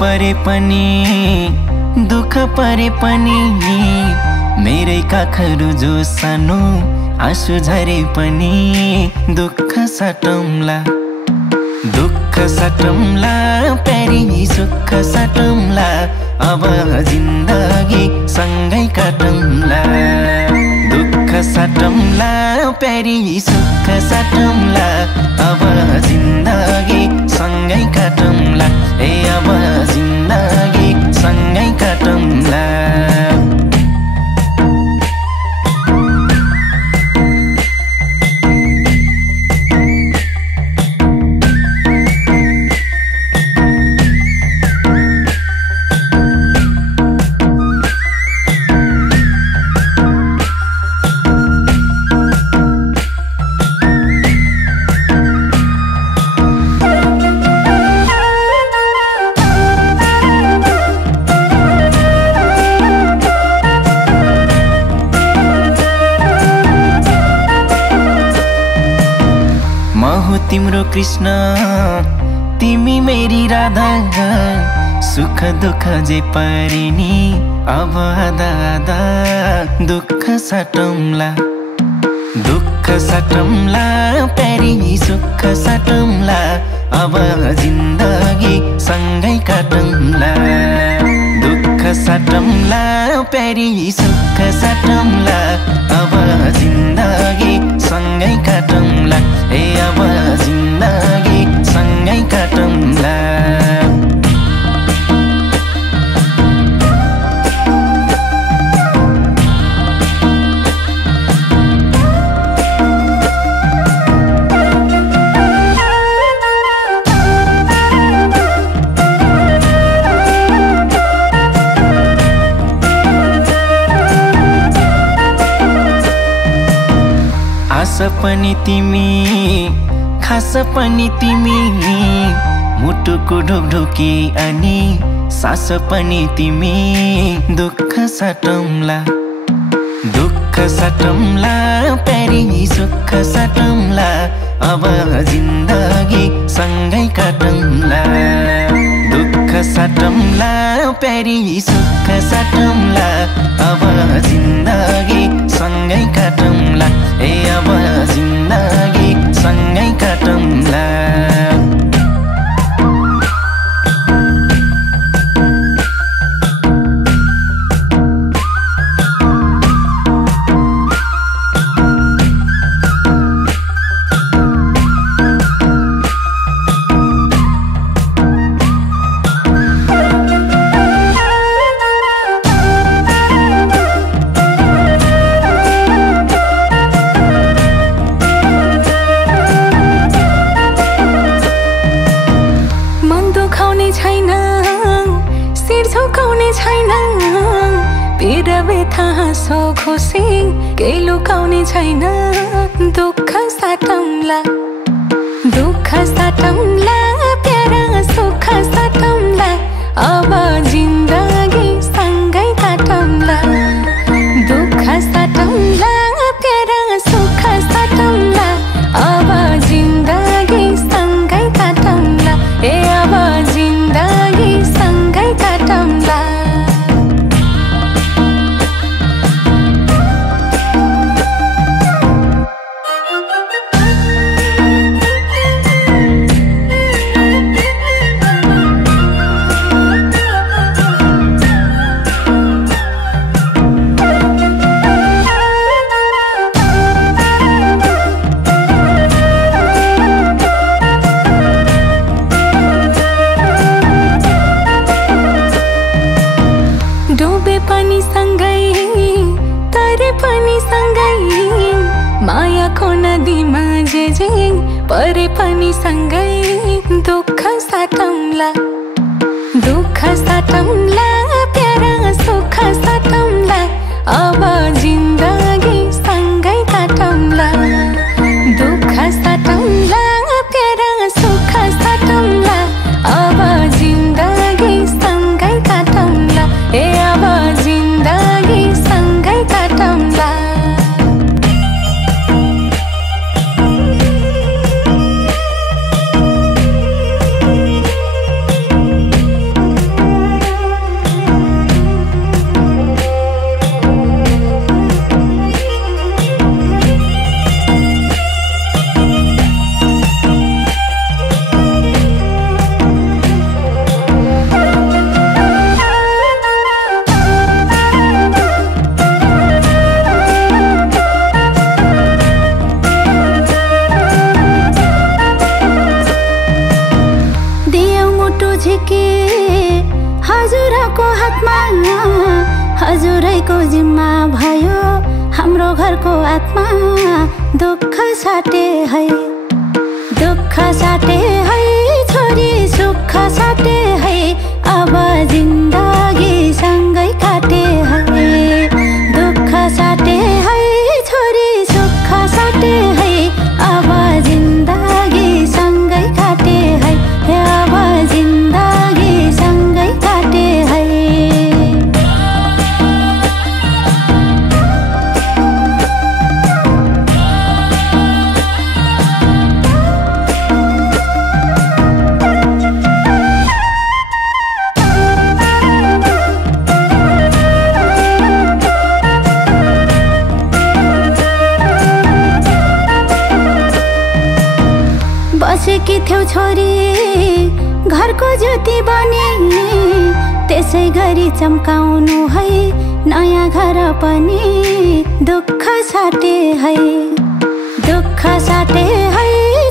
परे पनि दुःख परे पनि मेरै काखहरू जो सानो आँसु झरे पनि दुःख साटौँला प्यारी सुख साटौँला अब जिन्दगी सँगै काटौँला दुःख साटौँला प्यारी सुख साटौँला अब जिन्दगी सँगै काटौँला ए अब जिन्दगी सँगै काटौँला तिम्रो कृष्ण तिमी मेरी राधा सुख दुःख जे परिनी अब आधा आधा दुःख साटौँला प्यारी सुख साटौँला अब जिन्दगी सँगै काटौँला दुःख साटौँला प्यारी सुख साटौँला अब जिन्दगी सँगै काटौँला ए अब जिन्दगी सँगै काटौँला आशा पनि तिमी खास पनि तिमी मुटुको ढोकढोकी अनि सास पनि तिमी दुःख साटौँला प्यारी सुख साटौँला अब जिन्दगी सँगै काटौँला दुःख साटौँला प्यारी सुख साटौँला अब जिन्दगी सँगै काटौँला ए अब जिन्दगी सँगै काटौँला खुसी केही लुकाउने छैन दुःख साटौँला प्यारा सुख साटौँला अब जिन्दगी सँगै काटौँला दुःख साटौँला प्यारा सुख साटौँला अब जिन्दगी सँगै काटौँला ए अब जिन्दगी सँगै काटौँला परे पनि सँगै दुःख साटौँला प्यारा सुख साटौँला अब जिन्दगी सँगै काटौँला दुःख साटौँला प्यारा सुख साटौँला अब जिन्दगी सँगै काटौँला ए अब जिन्दगी सँगै काटौँला हजुरैको जिम्मा भयो हाम्रो घरको आत्मा दुःख साटे है छोरी सुख साटे है अब जिन्दगी सँगै काटे है दुःख साटे है छोरी सुख साटे है अब जिन्दगी सँगै काटे है अब जिन्दगी सँगै काटे है बसेकी थियौ छोरी घरको ज्योति बने त्यसै गरी चम्काउनु है नयाँ घर पनि दुःख साटे है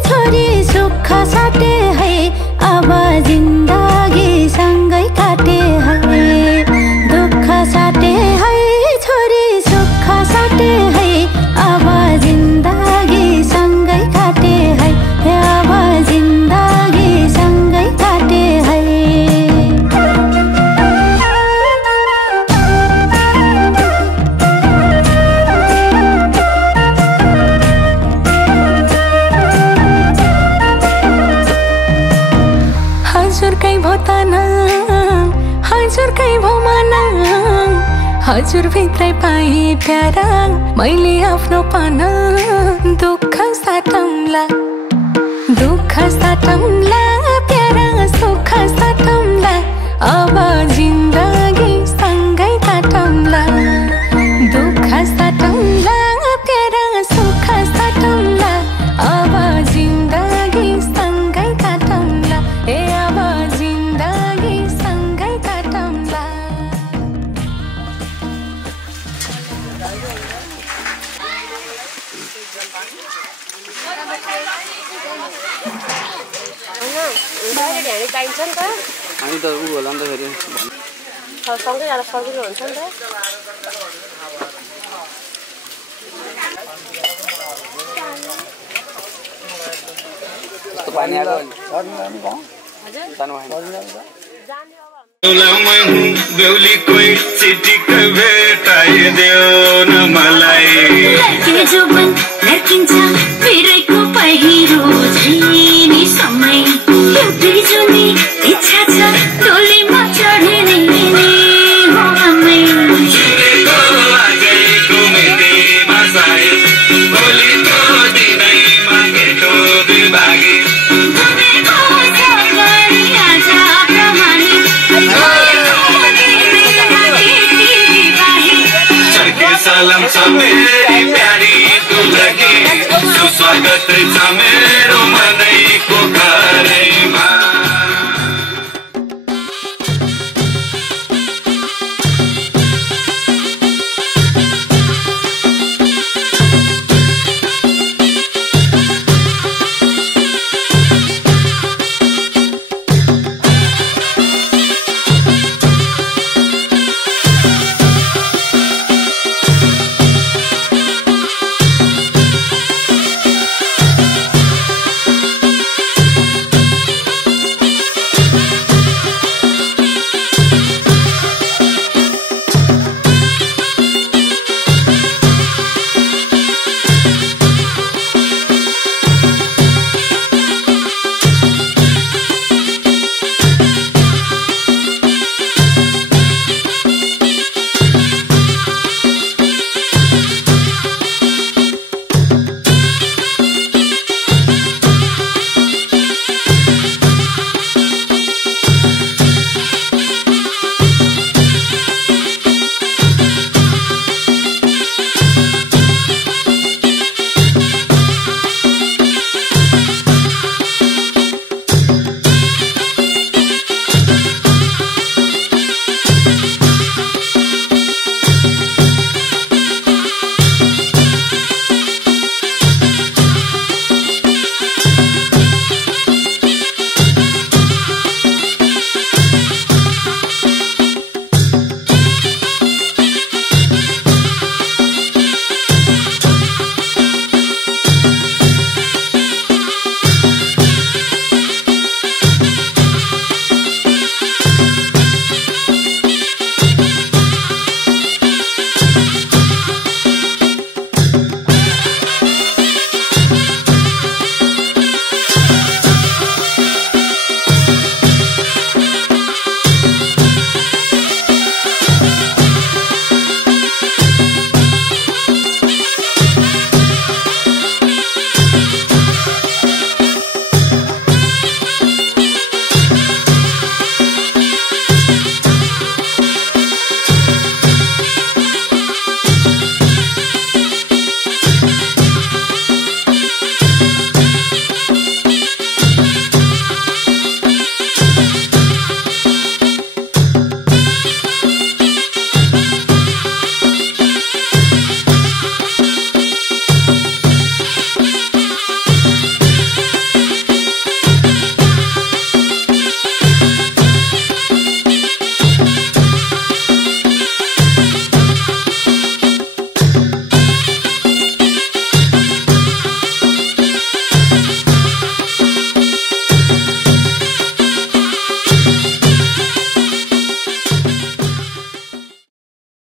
छोरी सुख साटे है अब जिन्दगी सँगै काटे है दुःख साटे है छोरी सुख साटे है अब जिन्दगी सँगै काटे है अब जिन्दगी सँगै काटे है हजुरकै भो तना हजुरकै भो मना हजुर भित्रै पाए प्यारा मैले आफ्नो पाना दुःख साटौँला प्यारा सुख साटौँला अब जिन्दगी सँगै काटौँला दुःख साटौँला प्यारा सुख साटौँला अब जिन्दगी सँगै काटौँला ए अब जिन्दगी सँगै काटौँला चाहिन्छ नि त हामी त उ होला नि त फेरि सँगै जाँदा सजिलो हुन्छ नि त कस्तो पानी आको जानु भएन बेहुली कोही चिठीको भेट बताइदेऊ न मलाई लड्के जोबन लड्किन्छ फेरेको पहिरो छैनी समय एउटै जुनी इच्छा छ डोलीमा चढ्ने हो आमै सुनेको आजैको मितिमा सायद भोलिको दिनैमा केटो बिभागी घुमेको छ गरी आज प्रमाणित सलाम छ मेरी प्यारी दुलकी सुस्वागत छ मेरो मन